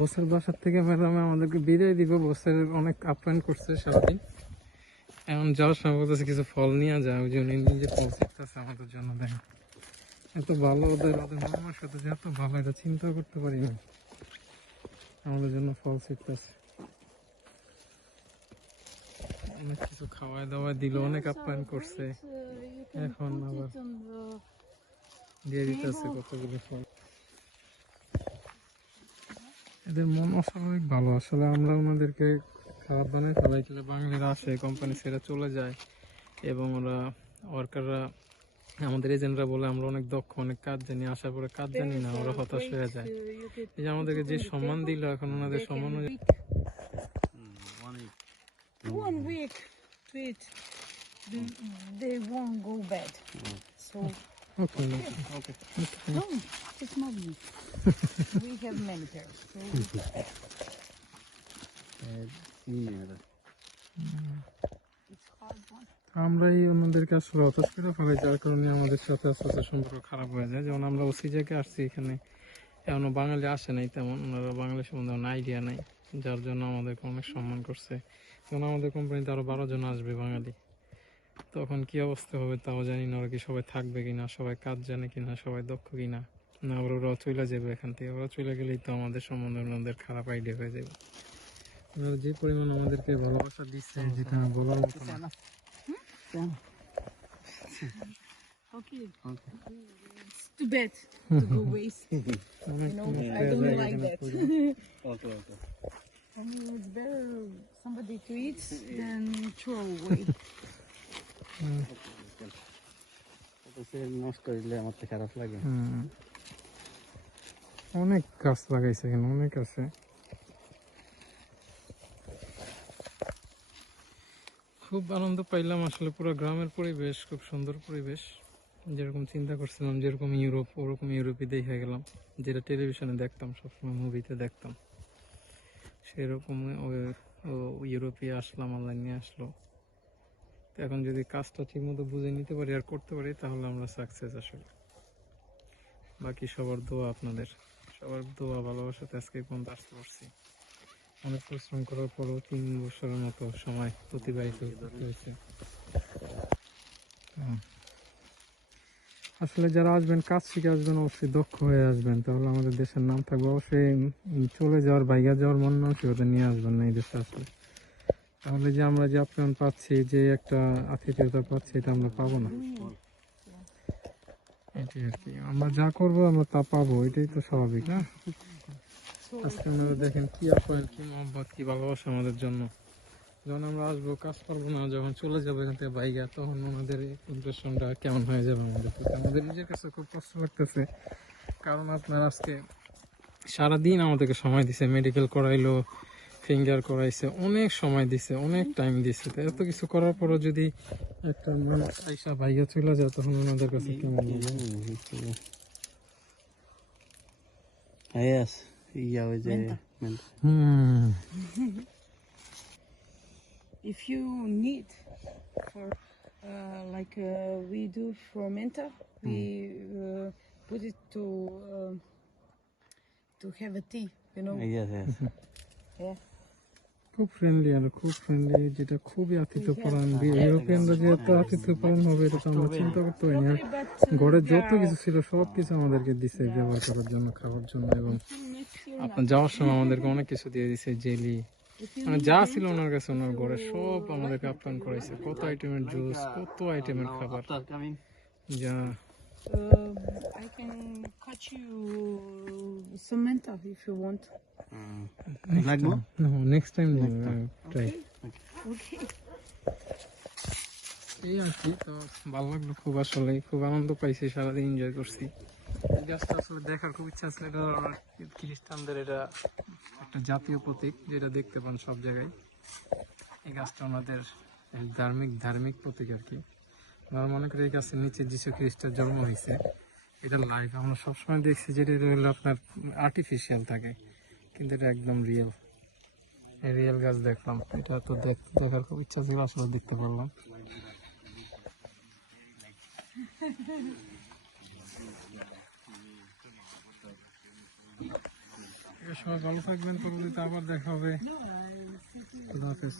বসের বাসার থেকে ম্যাডামে আমাদেরকে বিদায় দিব। বসের অনেক আপ্যায়ন করছে সারাদিন। এখন যাওয়ার সময় বলতেছে কিছু ফল নিয়ে যায়, ওই জন্য নিজে ফল শিখতেছে আমাদের জন্য। দেখেন এত ভালো, ওদের মামার সাথে যে এত ভালো, এটা চিন্তা করতে পারিনি। আমাদের জন্য ফল শিখতেছে, অনেক কিছু খাওয়ায় দাওয়ায় দিল, অনেক আপ্যায়ন করছে। এখন আবার দিয়ে দিতেছে কতগুলো ফল। এদের মন অস্বাভাবিক ভালো। আসলে আমরা ওনাদেরকে খারাপ বানায় ফেলাইলে বাঙালিরা আসে, কোম্পানি ছেড়ে চলে যায়, এবং ওরা ওয়ার্কাররা, আমাদের এজেন্টরা বলে আমরা অনেক দক্ষ, অনেক কাজ জানি, আসার পরে কাজ জানি না, ওরা হতাশ হয়ে যায়। এই যে আমাদেরকে যে সম্মান দিল, এখন ওনাদের সম্মান One week to it, they won't go bad. So okay. no, it's not me. We have many pairs. So it's hard one. আমরাই ওনাদেরকে আসলে হতাশ করে ফেলাই, যার কারণে আমাদের সাথে আস্তে আস্তে সম্পর্ক খারাপ হয়ে যায়। যেমন আমরা ওসি জায়গায় আসছি, এখানে এখনো বাঙালি আসে নাই তেমন, ওনারা বাঙালি সম্বন্ধে কোনো আইডিয়া নাই, যার জন্য আমাদেরকে অনেক সম্মান করছে। যেমন আমাদের কোম্পানিতে আরো 12 জন আসবে বাঙালি, তখন কি অবস্থা হবে তাও জানি না। ওরা কি সবাই থাকবে কিনা, সবাই কাজ জানে কিনা, সবাই দক্ষ কিনা, না আবার ওরা চলে যাবে এখান থেকে। ওরা চলে গেলেই তো আমাদের সম্বন্ধে ওনাদের খারাপ আইডিয়া হয়ে যাবে। ওনারা যে পরিমাণ আমাদেরকে ভালোবাসা দিচ্ছে, যেটা বলার মতো না। Okay. It's too bad to go waste. You know, I don't like that. I mean, it's better somebody to eat than throw away. অনেক গাছ লাগাইছে এখানে, অনেক আছে। খুব আনন্দ পাইলাম আসলে। পুরো গ্রামের পরিবেশ, খুব সুন্দর পরিবেশ। যেরকম চিন্তা করছিলাম, যেরকম ইউরোপ, ওরকম ইউরোপই দেখে গেলাম। যেটা টেলিভিশনে দেখতাম, সবসময় মুভিতে দেখতাম, সেরকম ইউরোপে আসলাম, আল্লাহ নিয়ে আসলো। তো এখন যদি কাজটা ঠিক মতো বুঝে নিতে পারি আর করতে পারি, তাহলে আমরা সাকসেস আসলে। বাকি সবার দোয়া, আপনাদের সবার দোয়া ভালোবাসাতে আজকে পর্যন্ত আসতে পারছি। অনেক পরিশ্রম করার পরও 3 বছরের মতো সময় অতিবাহিত করতে হয়েছে। আসলে যারা আসবেন, কাজ শিখে আসবেন, অবশ্যই দক্ষ হয়ে আসবেন, তাহলে আমাদের দেশের নাম থাকবে। অবশ্যই চলে যাওয়ার, বাইরে যাওয়ার মন মানসিকতা নিয়ে আসবেন না এই দেশে আসলে। তাহলে যে আমরা যে আপ্যায়ন পাচ্ছি, যে একটা আতিথেয়তা পাচ্ছি, এটা আমরা পাবো না। এটাই আর কি, আমরা যা করবো আমরা তা পাবো, এটাই তো স্বাভাবিক না? আজকে আপনারা দেখেন কি আপ্যায়ন, কি মহব্বত, কি ভালোবাসা আমাদের জন্য। যখন আমরা আসবো, কাজ পারবো না, যখন চলে যাবো এখান থেকে বাইরে, তখন ওনাদের ইমপ্রেশনটা কেমন হয়ে যাবে আমাদের প্রতি। আমাদের নিজের কাছে খুব কষ্ট লাগতেছে, কারণ আপনার আজকে সারাদিন আমাদেরকে সময় দিছে, মেডিকেল করাইলো, ফিঙ্গার করাইছে, অনেক সময় দিছে, অনেক টাইম দিছে। তো এত কিছু করার পরও যদি একটা মানুষ আইসা বাইরে চলে যায়, তখন ওনাদের কাছে কেমন লাগে? If you need for like we do for Menta, we put it to have a tea, you know. Yeah. খুব ফ্রেন্ডলি, আর খুব ফ্রেন্ডলি, যেটা খুবই আতিথ্যপরায়ণ। ইউরোপিয়ানরা যে এত আতিথ্যপরায়ণ হবে, এটা তো আমরা চিন্তা করতে পারিনি। আর ঘরে যত কিছু ছিল সব কিছু আমাদেরকে দিছে ব্যবহার করার জন্য, খাওয়ার জন্য, এবং আপনার যাওয়ার সময় আমাদেরকে অনেক কিছু দিয়ে দিছে, জেলি, মানে যা ছিল ওনার কাছে, ওনার ঘরে সব আমাদেরকে আপ্যায়ন করাইছে। কত আইটেমের জুস, কত আইটেমের খাবার, যা I can cut you some Menta if you want. Next time try. Okay. এই আর কি, তো ভালো লাগলো খুব, আসলে খুব আনন্দ পাইছি, সারাদিন এনজয় করছি। গাছটা আসলে দেখার খুব ইচ্ছা আছে। এটা খ্রিস্টানদের এটা একটা জাতীয় প্রতীক, যেটা দেখতে পান সব জায়গায়। এই গাছটা আমাদের ধার্মিক প্রতীক আর কি। আমরা মনে করি এই গাছের নিচে যীশু খ্রিস্টের জন্ম হয়েছে। এটা লাইভ আমরা সবসময় দেখছি, যেটা হলো আপনার আর্টিফিশিয়াল থাকে, কিন্তু এটা একদম রিয়েল। রিয়েল গাছ দেখলাম, এটা তো দেখার খুব ইচ্ছা ছিল, আসলে দেখতে পারলাম। সবাই ভালো থাকবেন, পরবর্তীতে আবার দেখা হবে। খুদা হাফেজ।